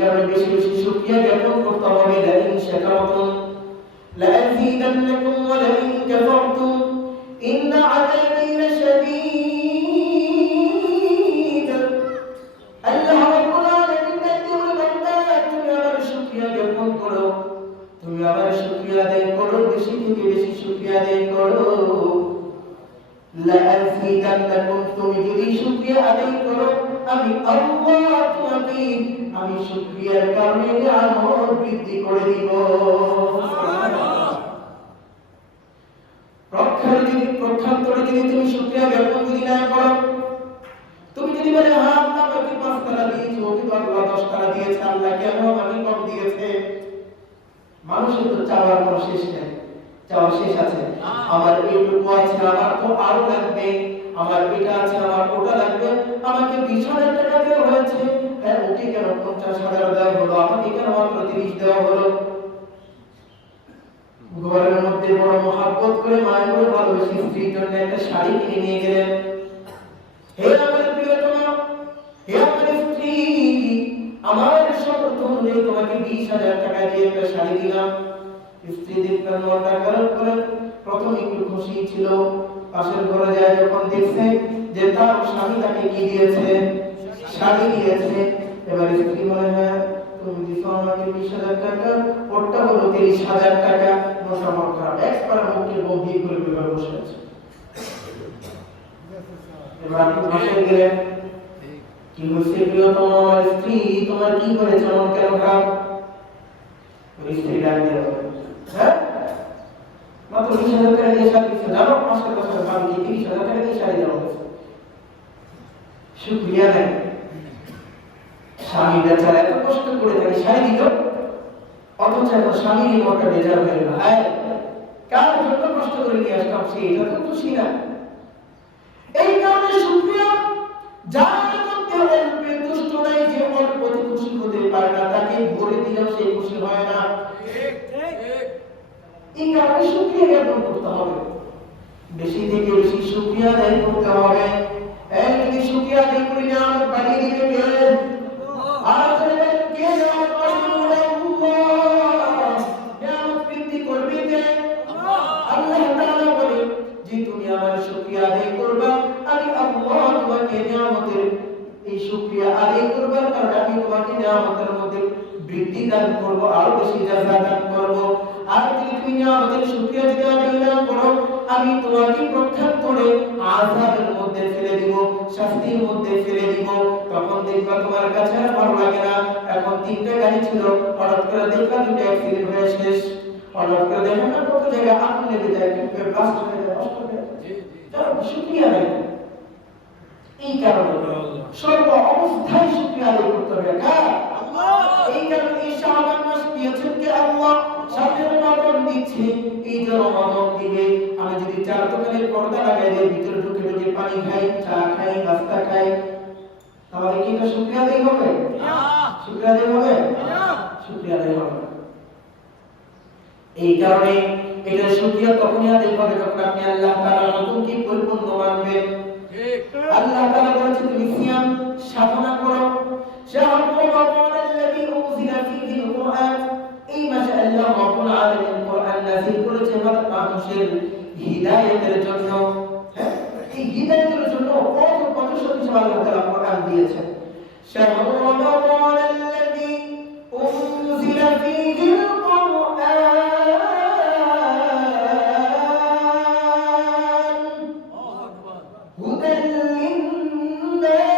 কারণে বেশি বেশি শুকরিয়া জ্ঞাপন করতে হবে। লাইন শাকারতুম লাযীদান্নাকুম ওয়া লাইন কাফারতুম ইন্না আযাবি লাশাদীদ। আল্লাহ রাব্বুল আলামিন বলেন, বান্দা তুমি আমার শুকরিয়া জ্ঞাপন করো, তুমি আমার শুকরিয়া আদায় করো, বেশি থেকে বেশি শুকরিয়া আদায় করো। লাযীদান্নাকুম, তুমি যদি শুকরিয়া আদায় করো আমি আল্লাহ তোমাকে আমি শুকরিয়ার কারণে নিয়ামত বৃদ্ধি করে দিব। সুবহানাল্লাহ। প্রক্ষান্তরে যদি তুমি শুকরিয়া জ্ঞাপন যদি না করো, তুমি যদি বলে হ্যাঁ আল্লাহ আমাকে 5 তারা দিয়েছে, ওকে তো আল্লাহ 10 তারা দিয়েছে, আল্লাহ কেন আমাকে কম দিয়েছে? মানুষের তো চাওয়ার কোনো শেষ নেই, চাওয়ার শেষ আছে। আমার এইটুকু আছে, আমার তো আরো লাগবে, আমার এটা আছে, আমার ওটা লাগবে। আমাকে 20,000 টাকা দেওয়া হয়েছে, হ্যাঁ ওকে কেন 50,000 দেওয়া হলো, আমাকে কেন মাত্র 30 দেওয়া হলো? ঘরের মধ্যে বড় মহব্বত করে মায়ের করে ভালোবেসে স্ত্রীর জন্য একটা শাড়ি কিনে নিয়ে গেলেন। হে আমার প্রিয়তমা, হে আমার স্ত্রী, আমার শপথ অনুযায়ী তোমাকে 20,000 টাকা দিয়ে একটা শাড়ি দিলাম। স্ত্রী দেখলেন মনটা খারাপ করে, প্রথম একটু খুশি ছিল, পাশের ঘরে যায় যখন দেখছে যে তার স্বামী তাকে কি দিয়েছে, শাড়ি দিয়েছে। এবার স্ত্রী বলে হ্যাঁ তুমি দিছো আমাকে 20,000 টাকা, ওটা হলো 30,000 টাকা। মোশামত খারাপ, একবার মুখে গম্ভীর করে বিবাহ বসে আছে। এবার আপনি বসে গেলেন, কি হচ্ছে প্রিয়তম আমার স্ত্রী, তোমার কি করেছে, মন কেন খারাপ? স্ত্রী ডাক দিয়ে হ্যাঁ মাত্র 20,000 টাকা দিয়ে শাড়ি দিচ্ছে, জানো মাসের বছর স্বামীকে 30,000 টাকা দিয়ে শাড়ি দেওয়া হয়েছে। শুকরিয়া নেই, স্বামী বেচারা এত কষ্ট করে তাকে শাড়ি দিল, অথচ এখন স্বামীর মনটা বেজার হয়ে গেল, হায় কার জন্য কষ্ট করে নিয়ে আসলাম, সে এটা তো খুশি না। এই কারণে শুকরিয়া যার মধ্যে অল্পে তুষ্ট নাই, যে অল্পতে খুশি হতে পারে না, তাকে ভরে দিলেও সে খুশি হয় না। এই কারণে শুকরিয়া জ্ঞাপন করতে হবে, বেশি থেকে বেশি শুকরিয়া আদায় করতে হবে। এই যদি শুকরিয়া আদায় করি না, আমার বাড়িয়ে দিবে কে? আর যারা কে নিয়ামত করবে, আল্লাহ নিয়ামত বৃদ্ধি করবে কে? আল্লাহ তাআলা বলে যে তুমি আমার শুকরিয়া আদায় করবা, আমি আল্লাহ তোমাকে নিয়ামতের এই শুকরিয়া আদায় করবার কারণে আমি তোমাকে নিয়ামতের মধ্যে বৃদ্ধি দান করব, আরো বেশি জাযা দান করব। আর যদি তুমি নিয়ামতের শুকরিয়া যদি আদায় না করো, আমি তোমাকে প্রক্ষান্তরে আযাবের মধ্যে ফেলে দিব, শাস্তির মধ্যে ফেলে দিব। তখন দেখবা তোমার কাছে আর ভালো লাগে না। এখন 3টা গাড়ি ছিল, হঠাৎ করে দেখবা 2টা অ্যাক্সিডেন্ট হয়ে শেষ, হঠাৎ করে দেখেন না কত জায়গায় আগুন লেগে যায়, কিন্তু ব্লাস্ট হয়ে যায়, নষ্ট হয়ে যায়। যারা শুকরিয়া নেই, এই কারণে সর্ব অবস্থায় শুকরিয়া আদায় করতে হবে কার? আল্লাহ। এই কারণে এই শাবান মাস দিয়েছেন কে? আল্লাহ। সাথে রমাদান দিচ্ছে, এই যে রমাদান দিবে, আমি যদি 4 দোকানের পর্দা লাগাই দিয়ে ভিতরে ঢুকে ঢুকে পানি খাই, চা খাই, নাস্তা খাই, তাহলে কি এটা শুকরিয়া আদায় হবে? না। শুকরিয়া আদায় হবে? না। শুকরিয়া আদায় হবে না। এই কারণে এটা শুকরিয়া তখনই আদায় হবে যখন আপনি আল্লাহ তাআলার হুকুমকে পরিপূর্ণ মানবেন। ঠিক। আল্লাহ তাআলা বলেছেন তুমি সিয়াম সাধনা করো, শাহরু রমাদানাল্লাযী উনজিলা ফীহিল কুরআন। এই মাসে আল্লাহ রাব্বুল আলামিন কুরআন নাযিল করেছেন মানুষের হিদায়াতের জন্য। হ্যাঁ, এই হিদায়াতের জন্য কত শক্তি আল্লাহ তাআলা কুরআন দিয়েছেন। শাহরু রমাদানাল্লাযী উনজিলা ফীহিল কুরআন হুদাল লিন-নাস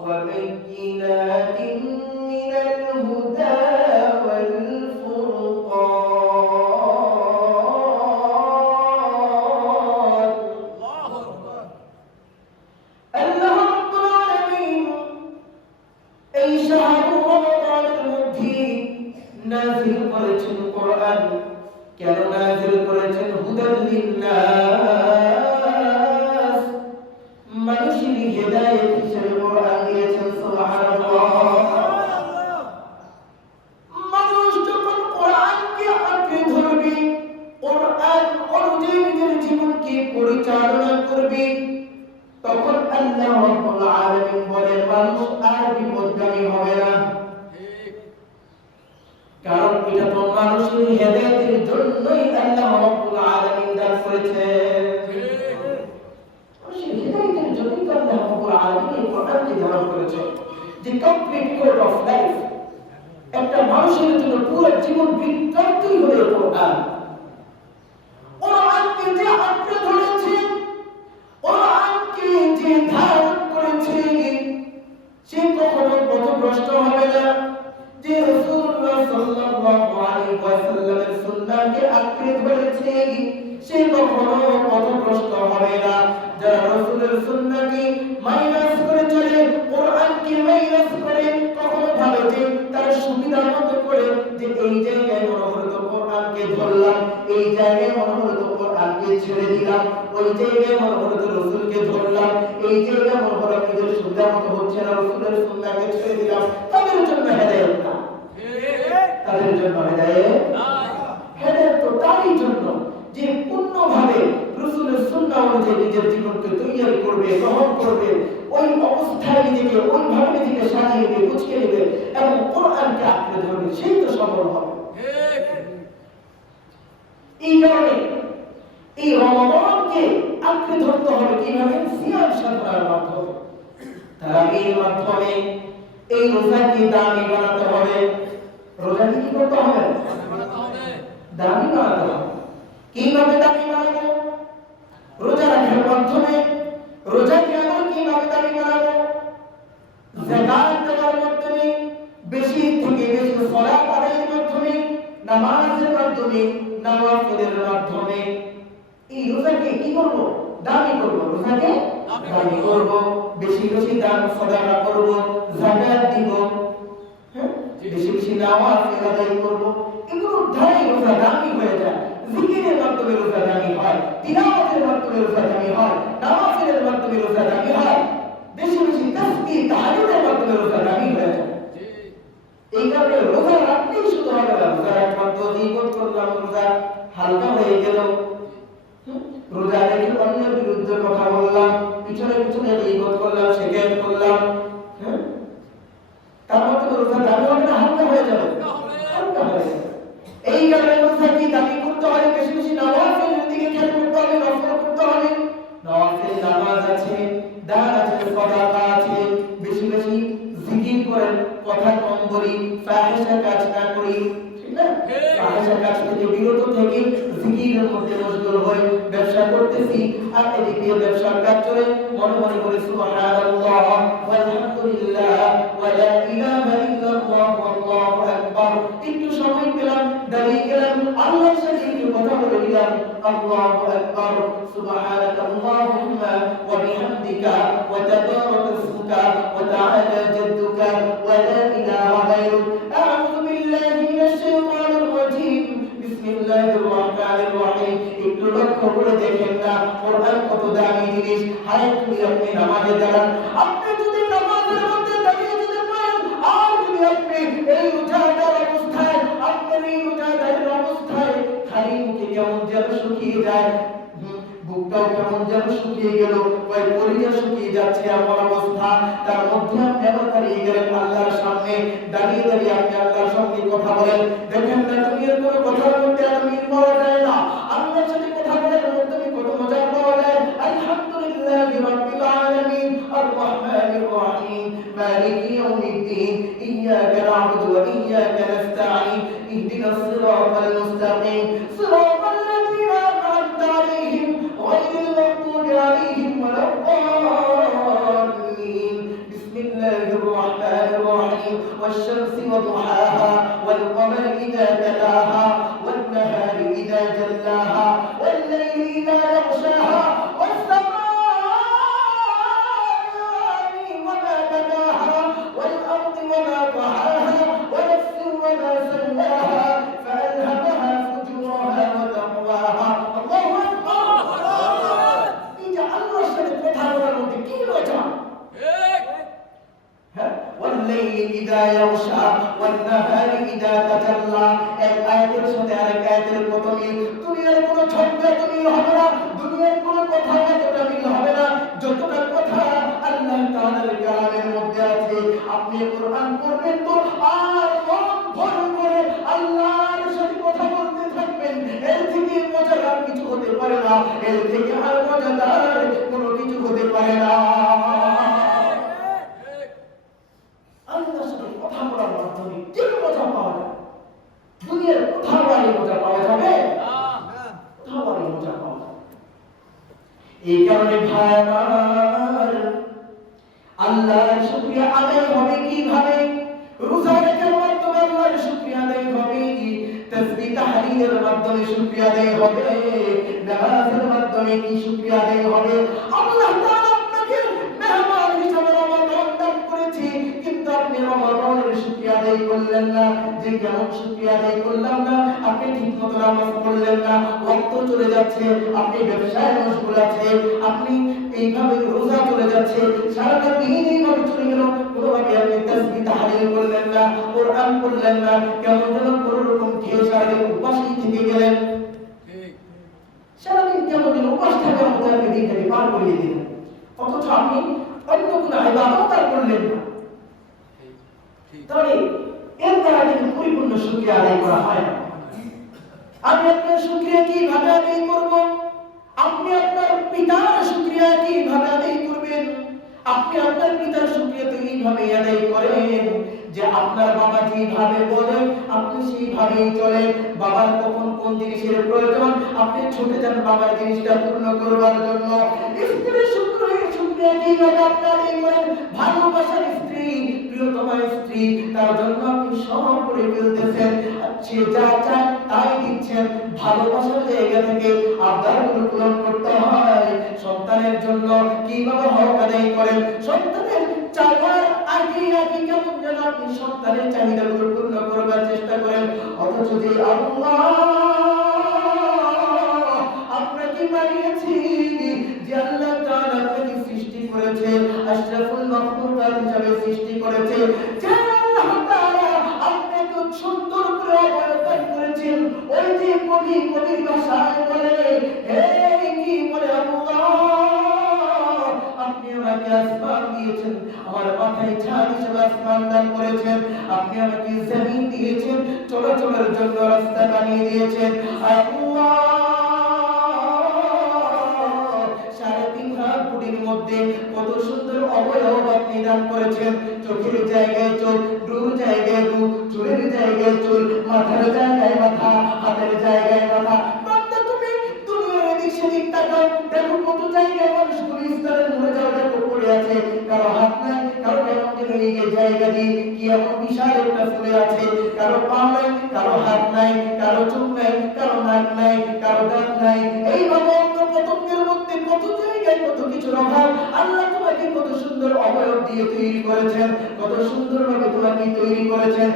ওয়া বায়্যিনাতিন মিনাল হুদা ওয়াল ফুরকান। আল্লাহু আকবার। আল্লাহ রাব্বুল আলামিন এই শাহরু রমাদানের মধ্যে নাযিল করেছেন কোরআন। কেন নাযিল করেছেন? হুদাল লিন-নাস, মানুষের হিদায়াত হিসেবে কোরআন দিয়েছেন। সুবহানাল্লাহ। মানুষ যখন কোরআনকে আঁকড়ে ধরবে, কোরআন অনুযায়ী নিজের জীবনকে পরিচালনা করবে, তখন আল্লাহ রাব্বুল আলামিন বিপদের মানুষ আর বিপদগামী হবে না। কারণ এটা তো মানুষের হেদায়েতের জন্যই আল্লাহ রাব্বুল আলামিন দান করেছে। মানুষের হেদায়েতের জন্যই তো আল্লাহ রাব্বুল আলামিন এই কোরআনকে দান করেছে। যে কমপ্লিট কোড অফ লাইফ, একটা মানুষের জন্য পুরো জীবন বৃত্তান্তই হলো কোরআন। কোরআনকে যে আঁকড়ে ধরেছে, কোরআনকে যে ধারণ করেছে, সে কখনো পথভ্রষ্ট হবে না। যে রাসূলুল্লাহ সাল্লাল্লাহু আলাইহি ওয়াসাল্লামের সুন্নাহকে আঁকড়ে ধরেছে, সে কখনো পথভ্রষ্ট হবে না। যারা রাসূলের সুন্নাহকে মাইনাস করে চলে, কোরআনকে মাইনাস করে, কখনো ভাবে যে তার সুবিধা মতো করে যে এই জায়গায় মনে হলো তো কোরআনকে ধরলাম, এই জায়গায় মনে হলো তো কোরআনকে ছেড়ে দিলাম, ওই জায়গায় মনে হলো তো রাসূলকে ধরলাম, এই জায়গায় মনে হলো নিজের সুবিধা মতো হচ্ছে না, রাসূলের সুন্নাহকে ছেড়ে দিলাম। তাদের জন্য হেদায়েত না, তাদের জন্য হেদায়েত না। হেদায়েত তো তারই জন্য যে পূর্ণভাবে রাসূলের সুন্নাহ অনুযায়ী নিজের জীবনকে তৈরি করবে, গ্রহণ করবে, ওই অবস্থায় নিজেকে ওইভাবে নিজেকে সাজিয়ে নেবে, গুছিয়ে নেবে এবং কোরআনকে আঁকড়ে ধরবে, সেই তো সফল হবে। এই কারণে এই রমাদানকে আঁকড়ে ধরতে হবে কিভাবে? সিয়াম সাধনার মাধ্যমে, তারাবির মাধ্যমে। এই রোজাকে দামি বানাতে হবে। রোজাকে কি করতে হবে? দামি বানাতে হবে। কিভাবে দামি বানাবো? রোজা রাখার মাধ্যমে। রোজাকে আমরা কিভাবে দামি বানাবো? যাকাত দেওয়ার মাধ্যমে, বেশি থেকে বেশি সালাত আদায়ের মাধ্যমে, নামাজের মাধ্যমে, নওয়াফিলের মাধ্যমে। এই রোজাকে কি করব? দামি করব। রোজাকে দামি করব, বেশি বেশি দান সাদাকা করব, যাকাত দিব, বেশি বেশি নওয়াফিল আদায় করব। এগুলো ধারে রোজা দামি হয়ে যায়। জিকিরের মাধ্যমে রোজা দামি হয়, তিলাওয়াতের মাধ্যমে রোজা দামি হয়, নওয়াফিলের মাধ্যমে রোজা দামি হয়, বেশি বেশি তাসবিহ তাহলিলের মাধ্যমে রোজা দামি হয়ে যায়। এই কারণে রোজা রাখলেই শুধু হবে না, রোজা একমাত্র ইবাদত করলাম, রোজা হালকা হয়ে গেল। রোজা রেখে অন্যের বিরুদ্ধে কথা বললাম, পিছনে পিছনে ইবাদত করলাম, শিকায়ত করলাম, তারপর তো রোজা দামি হবে না, হালকা হয়ে যাবে, হালকা হয়ে যাবে। এই কারণে রোজাকে দামি করতে হবে, বেশি বেশি নওয়াফিলের দিকে খেয়াল করতে হবে, নফল করতে হবে। নওয়াফিল নামাজ আছে, দান আছে, সাদাকা আছে, বেশি বেশি জিকির করেন, কথা কম বলি, ফাহিশা কাজ না করি, ঠিক না? ফাহিশা কাজ থেকে বিরত থেকে জিকিরের মধ্যে মশগুল হই। ব্যবসা করতেছি আর এদিকে ব্যবসার কাজ চলে, মনে মনে করে সুবহানাল্লাহ ওয়ালহামদুলিল্লাহ ওয়া লা ইলাহা ইল্লাল্লাহ ওয়াল্লাহু আকবার। একটু সময় পেলাম, দাঁড়িয়ে গেলাম, আল্লাহর সাথে একটু কথা বলে নিলাম, আল্লাহু আকবার, সুবহানাকাল্লাহুম্মা ওয়া বিহামদিকা ওয়া তাবারাকা ইসমুকা ওয়া তাআলা জাদ্দুকা ওয়া লা ইলাহা গায়রুক। আউযু বিল্লাহি মিনাশ শাইতানির রাজীম। বিসমিল্লাহির রাহমানির রাহিম। একটু লক্ষ্য করে দেখেন না কোরআন কত দামি জিনিস। হায় তুমি আপনি নামাজে দাঁড়ান, আপনি যদি নামাজের মধ্যে দাঁড়িয়ে যেতে পারেন, আর যদি আপনি এই রোজাদার অবস্থায়, আপনার এই রোজাদারের অবস্থায় খালি মুখে কেমন যেন শুকিয়ে যায়, বুকটাও কেমন যেন শুকিয়ে গেল, ওই কলিজা শুকিয়ে যাচ্ছে এমন অবস্থা, তার মধ্যে আপনি আবার দাঁড়িয়ে গেলেন আল্লাহর সামনে, দাঁড়িয়ে দাঁড়িয়ে আপনি আল্লাহর সঙ্গে কথা বলেন। দেখেন না দুনিয়ার কোনো কথা বলতে এতদিন পাওয়া যায় না, আল্লাহর সাথে কথা বলার মধ্যে কত মজা পাওয়া যায়। আলহামদুলিল্লাহি রাব্বিল আলামিন আর রহমানির রহিম মালিকি ইয়াউমিদ্দিন ইয়্যাকা না'বুদু ওয়া ইয়্যাকা নাস্তাঈন ইহদিনাস সিরাতাল মুস্তাকিম সিরাতাল লাযীনা আন'আমতা আলাইহিম গায়রিল মাগদুবি আলাইহিম ওয়ালাদ-দাল্লিন। বিসমিল্লাহির রহমানির রহিম ওয়াশ-শামসি ওয়া দুহাহা ওয়াল কমারি ইযা তালাহা ওয়ান নাহারি ইযা জাল্লাহা ওয়াল লাইলি ইযা ইয়াগশাহা والسماء وما بناها والأرض وما طحاها ونفس وما سواها فألهمها فجورها وتقواها الله أكبر. إذا الله شهد وتعالى المتكين وجهه والليل إذا يغشى والنهار إذا تجلى. এক আয়াতের সাথে আরেক আয়াতের কত মিল। দুনিয়ার কোনো ঝগড়া মিল হবে না, দুনিয়ার কোনো কথা এতটা মিল হবে না যতটা কথা আল্লাহ তাআলার কালামের থাকবেন তো আর মন ভরে করে আল্লাহর সাথে কথা বলতে থাকবেন। এর থেকে মজাদার কিছু হতে পারে না, এর থেকে আর মজাদার কোনো কিছু হতে পারে না। আল্লাহর সাথে কথা বলার মাধ্যমে কি মজা পাওয়া যায়? দুনিয়ার কোথাও আর মজা পাওয়া যাবে না, কোথাও আর মজা পাওয়া যাবে। এই কারণে ভাই আমার, আল্লাহর শুকরিয়া আদায় হবে কিভাবে? রোজা রাখার মাধ্যমে আল্লাহর শুকরিয়া আদায় হবে, তাসবিহ তাহলিলের মাধ্যমে শুকরিয়া আদায় হবে, নামাজের মাধ্যমে কি শুকরিয়া আদায় হবে? আল্লাহ তাআলা আপনাকে মেহমান হিসেবে রমাদান দান করেছে, কিন্তু আপনি রমাদানের শুকরিয়া আদায় করলেন না। যে কেমন শুকরিয়া আদায় করলাম না, আপনি ঠিকমতো নামাজ পড়লেন না, ওয়াক্ত চলে যাচ্ছে, আপনি ব্যবসায় মশগুল আছেন, আপনি এইভাবে রোজা চলে যাচ্ছে, সারাটা দিন এইভাবে চলে গেল, কোনোভাবে আপনি তাসবিহ তাহলিল করলেন না, কোরআন পড়লেন না, কেমন যেন কোনো রকম খেয়ে সারাদিন উপাসই থেকে গেলেন। সারাদিন কেমন যেন উপাস থাকার মতো আপনি দিনটাকে পার করিয়ে দিলেন, অথচ আপনি অন্য কোনো ইবাদত আর করলেন না। তাহলে এর দ্বারা কিন্তু পরিপূর্ণ শুকরিয়া আদায় করা হয় না। আমি আপনার শুকরিয়া কিভাবে আদায় করব? আপনি আপনার পিতার শুকরিয়া কিভাবে আদায় করবেন? আপনি আপনার পিতার শুকরিয়া তো এইভাবে আদায় করেন যে আপনার বাবা যেভাবে বলে আপনি সেইভাবেই চলেন। বাবার কখন কোন জিনিসের প্রয়োজন আপনি ছুটে যান বাবার জিনিসটা পূর্ণ করবার জন্য। স্ত্রীর শুকরিয়া কিভাবে আপনি আদায় করেন? ভালোবাসার স্ত্রী, প্রিয়তমা স্ত্রী, তার জন্য আপনি সব করে ফেলতেছেন, সে যা চায় তাই দিচ্ছেন। ভালোবাসার জায়গা থেকে আবদারগুলো পূরণ করতে হয়। সন্তানের জন্য কিভাবে হক আদায় করেন? সন্তানের চাওয়ার আগে কেমন যেন আপনি সন্তানের চাহিদাগুলো পূর্ণ করবার চেষ্টা করেন, অথচ যে আল্লাহ আপনাকে বানিয়েছি, যে আল্লাহ তাআলা আপনাকে সৃষ্টি করেছে, আশরাফুল মাখলুকাত হিসেবে সৃষ্টি করেছে, যে আল্লাহ তাআলা আপনাকে সুন্দর করে অবতার করেছেন, ওই যে কবির ভাষায় বলে, এই কি বলে, আল্লাহ আপনি আমাকে আসমান দিয়েছেন, আমার মাথায় ছাদ হিসেবে আসমান দান করেছেন, আপনি আমাকে জমিন দিয়েছেন, চলাচলের জন্য রাস্তা বানিয়ে দিয়েছেন। আল্লাহ 3.5 হাত কোটির মধ্যে কত সুন্দর অবয়ব আপনি দান করেছেন। চোখের জায়গায় চোখ, রুর জায়গায় রু, চুলের জায়গায় চুল, মাথার জায়গায় মাথা, হাতের জায়গায় মাথা। বান্দা তুমি দুনিয়ার এদিক সেদিক তাকাও, দেখো কত জায়গায় মানুষগুলো ইসলামের মরে যাওয়াটা পড়ে আছে, কারো হাত নাই, কারো কেমন যেন এই জায়গা দিয়ে কি এমন বিশাল একটা ফুলে আছে, কারো পা নাই, কারো হাত নাই, কারো চোখ নাই, কারো নাক নাই, কারো দাঁত নাই। এইভাবে অন্য পতঙ্গের মধ্যে কত জায়গায় কত কিছু অভাব। আল্লাহ তোমাকে কত সুন্দর অবয়ব দিয়ে তৈরি করেছেন, কত সুন্দরভাবে তোমাকে তৈরি করেছেন।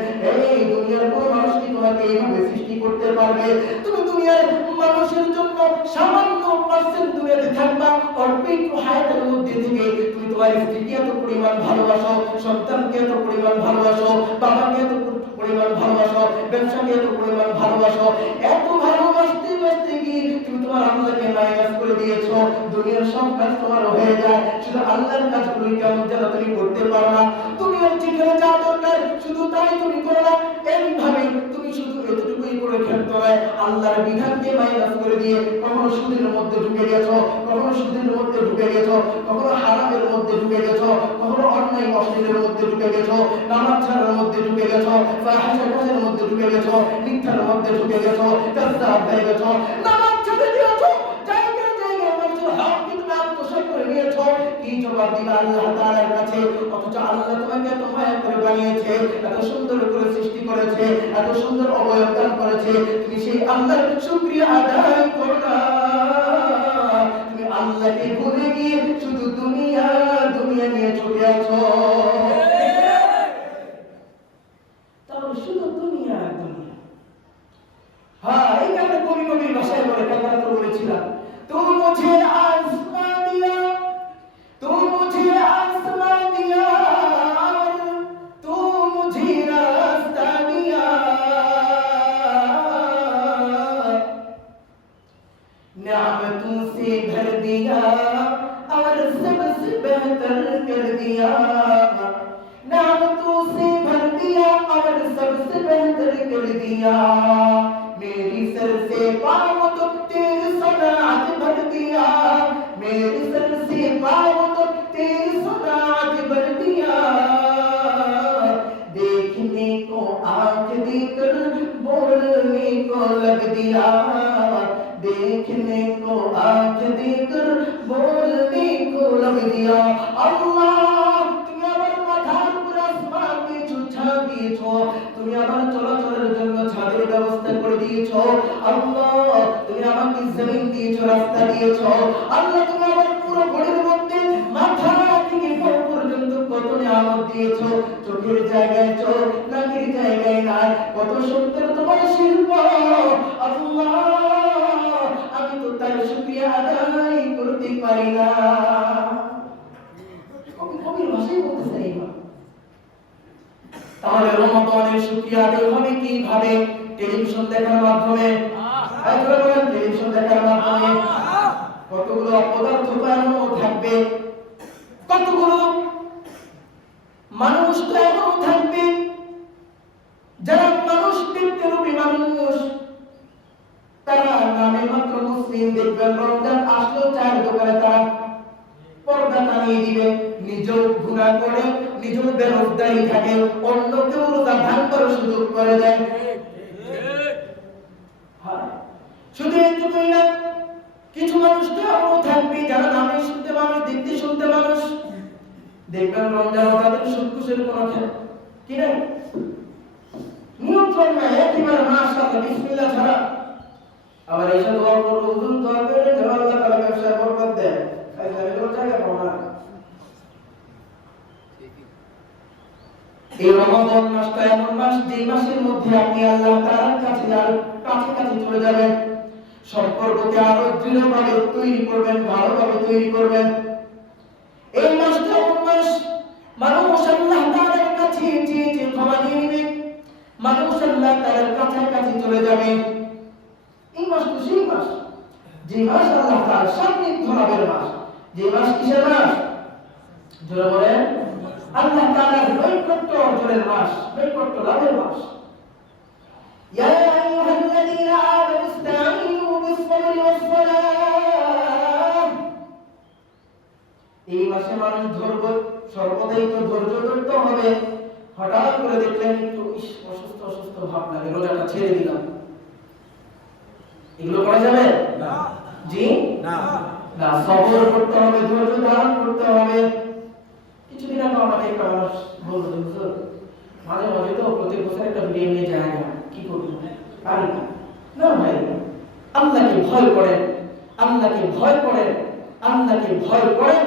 এই দুনিয়ার কোন মানুষ কি তোমাকে এইভাবে সৃষ্টি করতে পারবে? তুমি দুনিয়ার মানুষের জন্য সামান্য পার্সেন্ট দুনিয়াতে থাকবা, অল্প একটু হায়াতের মধ্যে থেকে তুমি তোমার স্ত্রীকে এত পরিমাণ ভালোবাসো, সন্তানকে এত পরিমাণ ভালোবাসো, বাবাকে এত পরিমাণ ভালোবাসো, ব্যবসাকে এত পরিমাণ ভালোবাসো, এত ভালোবাসতে বাসতে গিয়ে তুমি তোমার আল্লাহকে মাইনাস করে দিয়েছো। দুনিয়ার সব কাজ তোমার হয়ে যায়, শুধু আল্লাহর কাজগুলো কেমন যেন তুমি করতে পারো না। দুনিয়ার যেখানে যা দরকার শুধু তাই তুমি করো না। এইভাবে তুমি শুধু এতটুকুই করে খেলতে হয়, আল্লাহর বিধানকে মাইনাস করে দিয়ে কখনো সুদের মধ্যে ঢুকে গেছো, কখনো সুদের মধ্যে ঢুকে গেছো, কখনো হারামের মধ্যে ঢুকে গেছো, কখনো অন্যায় অশ্লীলের মধ্যে ঢুকে গেছো, নামাজ ছাড়ার মধ্যে ঢুকে গেছো, ফাহিশার কাজের মধ্যে ঢুকে গেছো, মিথ্যার মধ্যে ঢুকে গেছো, কাযযাব হয়ে গেছো, নামাজ ছেড়ে দিয়েছো, জায়গায় জায়গায় মানুষের হক কিন্তু আত্মসাৎ করে নিয়েছো। কি জবাব দিবা আল্লাহ তাআলার কাছে? অথচ আল্লাহ তোমাকে এত মায়া করে বানিয়েছে, এত সুন্দর করে সৃষ্টি করেছে, এত সুন্দর অবয়ব দান করেছে, তুমি সেই আল্লাহর শুকরিয়া আদায় করো না। তুমি আল্লাহকে ভুলে গিয়ে শুধু দুনিয়া নিয়ে ছুটে আছো। তাহলে শুধু দুনিয়া। হ্যাঁ, এই কারণে কবির ভাষায় বলে, কথা তো বলেছিলাম, তুম মুঝে আসমান দিয়া, তুম মুঝে আসমান দিয়া, তুম মুঝে রাস্তা দিয়া, नेमतों से भर दिया और सबसे बेहतर कर दिया। दिया मेरी सर से पाँव तक तेरी सनात भर दिया मेरी सर से पाँव तक तेरी सनात भर दिया देखने को आँख देकर बोलने को लग दिया देखने को आँख देकर बोलने को लग दिया अल्लाह তুমি আমার মাথার উপর আসমান দিয়েছো ছাদ দিয়েছো তুমি আমার চলাচলের জন্য ছাদের ব্যবস্থা করে দিয়েছো আল্লাহ তুমি আমাকে জমিন দিয়েছো রাস্তা দিয়েছো আল্লাহ তুমি আমার পুরো ঘরের মধ্যে মাথা থেকে পা পর্যন্ত কত নিয়ামত দিয়েছো চোখের জায়গায় চোখ নাকের জায়গায় নাক কত সুন্দর তোমার শিল্প আল্লাহ আমি তো তার শুকরিয়া আদায় করতে পারি না কবির ভাষায় বলতে চাই না তাহলে রমাদানের শুকরিয়া আদায় হবে কিভাবে টেলিভিশন দেখার মাধ্যমে টেলিভিশন দেখার মাধ্যমে কতগুলো অপদার্থ এমনও থাকবে কতগুলো মানুষ তো এমনও থাকবে যারা মানুষ দেখতে রূপী মানুষ তারা নামে মাত্র মুসলিম দেখবেন রমজান আসলো চায়ের দোকানে তারা পর্দা টানিয়ে দিবে নিজেও গুনাহ করে নিজেও বেরোজগারি থাকে অন্য কেউ রোজা ভাঙবার সুযোগ করে দেয় শুধু এইটুকুই না কিছু মানুষ তো এমন থাকবে যারা নামে শুনতে মানুষ দেখতে শুনতে মানুষ দেখবেন রমজান তাদের সুখুশের কোনো কি নাই নিয়ন্ত্রণ নাই একেবারে মাশাআল্লাহ বিসমিল্লাহ ছাড়া আবার এসে দোয়া করব হুজুর দোয়া করে যেন আল্লাহ তাআলা ব্যবসা বরকত দেয় তাহলে এগুলো জায়গা পাবো না এই রমজান মাসটা এমন মাস যে মাসের মধ্যে আপনি আল্লাহ তাআলার কাছে আর কাছে চলে যাবেন সম্পর্ককে আরো দৃঢ়ভাবে তৈরি করবেন ভালোভাবে তৈরি করবেন এই মাসটা এমন মাস মানুষ আল্লাহ তাআলার কাছে চেয়ে ক্ষমা নিয়ে নেবে মানুষ আল্লাহ তাআলার কাছে চলে যাবে এই মাস তো সেই মাস যে মাস আল্লাহ তাআলার সান্নিধ্য লাভের মাস যে মাস কিসের মাস জোরে বলেন আল্লাহ তাআলার নৈকট্য অর্জনের মাস নৈকট্য লাভের মাস ইয়া আইয়ুহাল্লাযীনা আমানু ইসতাঈনু বিস-সাবরি ওয়াস-সালাহ এই মাসে মানুষ সর্বদাই তো ধৈর্য ধরতে হবে হঠাৎ করে দেখলেন একটু অসুস্থ ভাব লাগে রোজাটা ছেড়ে দিলাম এগুলো করা যাবে না জি না সবর করতে হবে ধৈর্য ধারণ করতে হবে কিছুদিন আগে আমাকে একটা মানুষ বলতো হুজুর মাঝে মাঝে তো প্রতি বছর একটা ভিডিও নিয়ে যায় না কি করব পারি না ভাই আল্লাহকে ভয় করেন আল্লাহকে ভয় করেন আল্লাহকে ভয় করেন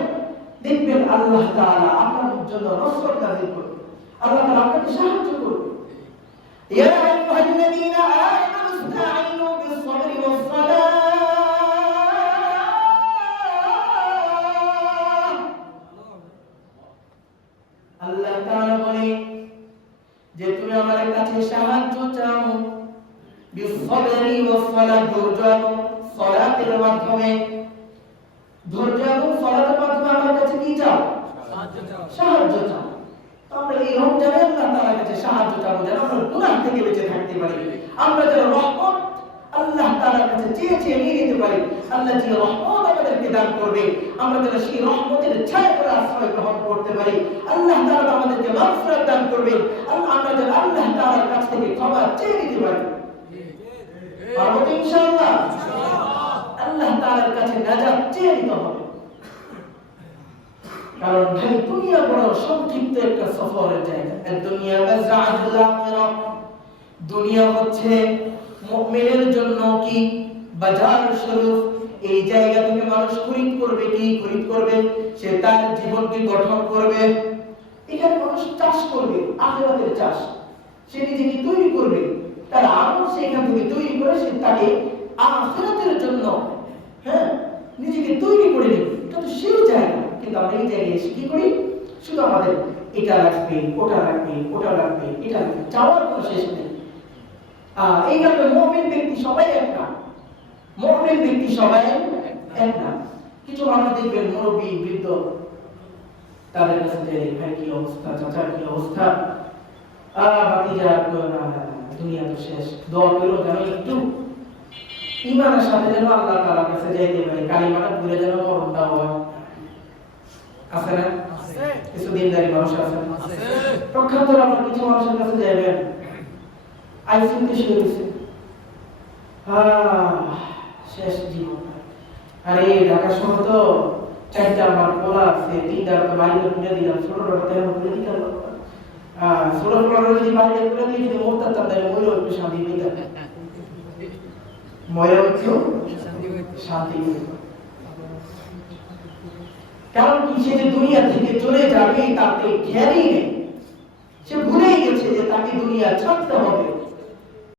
দেখবেন আল্লাহ তাআলা আপনার জন্য নসরত নাযিল করবে আল্লাহ তাআলা আপনাকে সাহায্য করবে ইয়া আইয়ুহাল্লাযীনা আমানু ইসতাঈনু বিস-সাবরি ওয়াস-সালাহ আল্লাহ তাআলা বলে যে তুমি আমার কাছে সাহায্য চাও বিস-সাবরি ওয়াস-সালাহ ধৈর্য সালাতের মাধ্যমে ধৈর্য এবং সালাতের মাধ্যমে আমার কাছে কি চাও সাহায্য চাও আমরা এই রমজানে আল্লাহ তাআলার কাছে সাহায্য চাও যেন আমরা গুনাহ থেকে বেঁচে থাকতে পারি আমরা যেন রহমত আল্লাহ তাআলার কাছে চেয়ে নিয়ে নিতে পারি আল্লাহ যে রহমত আমাদেরকে দান করবে আমরা যেন সেই রহমতের ছায়া করে আশ্রয় গ্রহণ করতে পারি আল্লাহ তাআলা আমাদেরকে মাগফিরাত দান করবে আমরা যেন আল্লাহ তাআলার কাছ থেকে ক্ষমা চেয়ে নিতে পারি পারবো তো ইনশাআল্লাহ আল্লাহ তাআলার কাছে নাজাত চেয়ে নিতে হবে কারণ ভাই দুনিয়া বড় সংক্ষিপ্ত একটা সফরের জায়গা দুনিয়া মাযআদুল আখিরাহ দুনিয়া হচ্ছে মুমিনের জন্য কি বাজার স্বরূপ এই জায়গা থেকে মানুষ খরিদ করবে সে তার জীবনকে গঠন করবে এখানে মানুষ চাষ করবে আখিরাতের চাষ সে নিজেকে তৈরি করবে তার আমল সেখান থেকে তৈরি করে সে তাকে আখিরাতের জন্য নিজেকে তৈরি করে নেবে এটা তো সেই জায়গা কিন্তু আমরা এই জায়গায় এসে কি করি শুধু আমাদের এটা লাগবে ওটা লাগবে এটা লাগবে চাওয়ার কোনো শেষ নেই এই কারণে মুমিন ব্যক্তি সবাই এক না মুমিন ব্যক্তি সবাই এক না কিছু মানুষ দেখবেন মুরব্বী বৃদ্ধ তাদের কাছে যে ভাই কি অবস্থা চাচা কি অবস্থা বাতিজা দুনিয়া তো শেষ, দোয়া করো যেন একটু ইমানের সাথে যেন আল্লাহ তাআলার কাছে যাইতে পারে, কালিমাটা পড়ে যেন মরণটা হয়। আছে না? কিছু দিনদারি মানুষ আছে, প্রখ্যাত আপনার কিছু মানুষের কাছে যাবেন, আইসিইউতে শুয়ে গেছে, শেষ জীবন। আরে ঢাকার শহর তো 4টা আমার পোলা আছে, 3টা তো বাড়িতে খুলে দিলাম, ছোটটা তেমন খুলে দিতে পারবো। ছোট পোলার যদি বাড়িতে খুলে দিয়ে যদি মোরতার তাদের ময়ূর একটু শান্তি পেতাম, ময়ূর একটু শান্তি পেতাম। কারণ কি, সে যে দুনিয়া থেকে চলে যাবে তাতে খেয়ালই নেই, সে ভুলেই গেছে যে তাকে দুনিয়া ছাড়তে হবে।